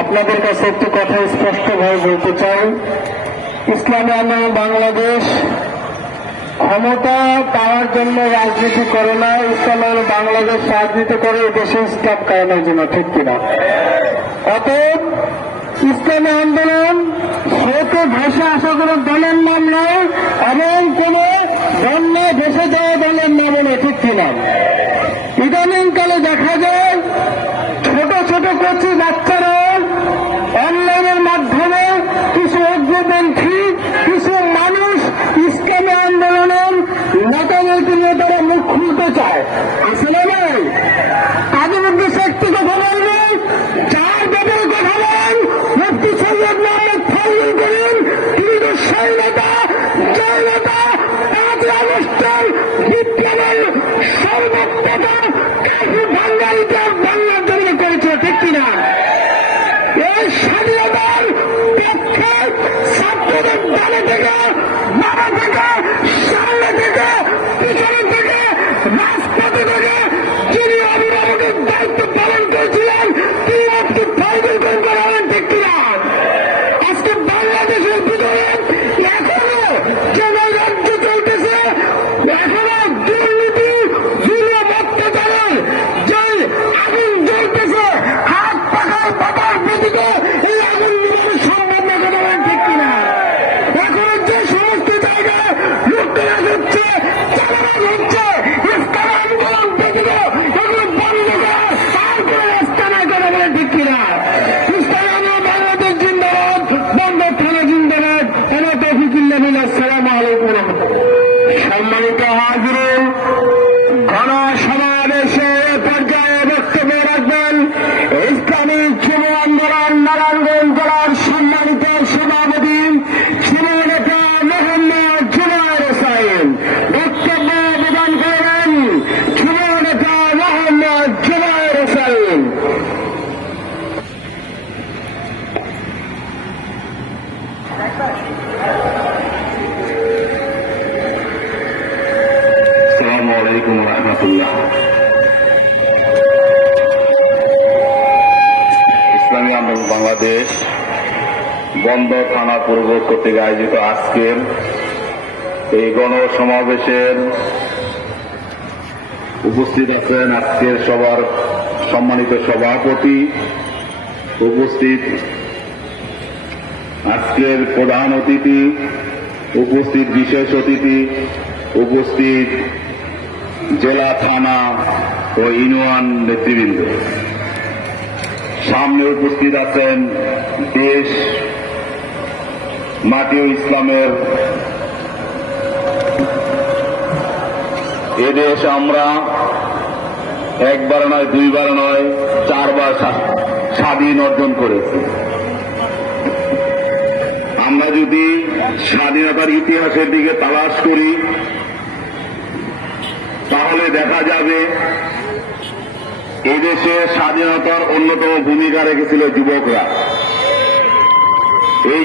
আপনাদের কাছে একটি কথা স্পষ্টভাবে বলতে চাই। ইসলামী আন্দোলন বাংলাদেশ ক্ষমতা পাওয়ার জন্য রাজনীতি করে না, ইসলাম বাংলাদেশ রাজনীতি করে দেশে ইসলাম কায়েমের জন্য ঠিক কিনা? অতএব ইসলামী আন্দোলন স্রোতে ভেসে আসা কোনো দলের নাম নয় এবং কোন বন্যায় ভেসে যাওয়া দলের নামও নয় ঠিক কিনা? ইদানিংকালে দেখা বিপ্লবের সর্বপ্রথম সম্মানিত আলাইকুম রহমতুল্লাহ। ইসলামী আন্দোলন বাংলাদেশ বন্ধ থানা পূর্ব কর্তৃক আয়োজিত আজকের এই গণ সমাবেশের উপস্থিত আছেন আজকের সবার সম্মানিত সভাপতি উপস্থিত আজকের প্রধান অতিথি, উপস্থিত বিশেষ অতিথি, উপস্থিত জেলা, থানা ও ইউনিয়ন নেতৃবৃন্দ। সামনে উপস্থিত আছেন দেশ, মাটি ও ইসলামের। এদেশ আমরা একবার নয়, দুইবার নয়, চারবার স্বাধীন অর্জন করেছি। আমরা যদি স্বাধীনতার ইতিহাসের দিকে তালাশ করি তাহলে দেখা যাবে এদেশে স্বাধীনতার অন্যতম ভূমিকা রেখেছিল যুবকরা। এই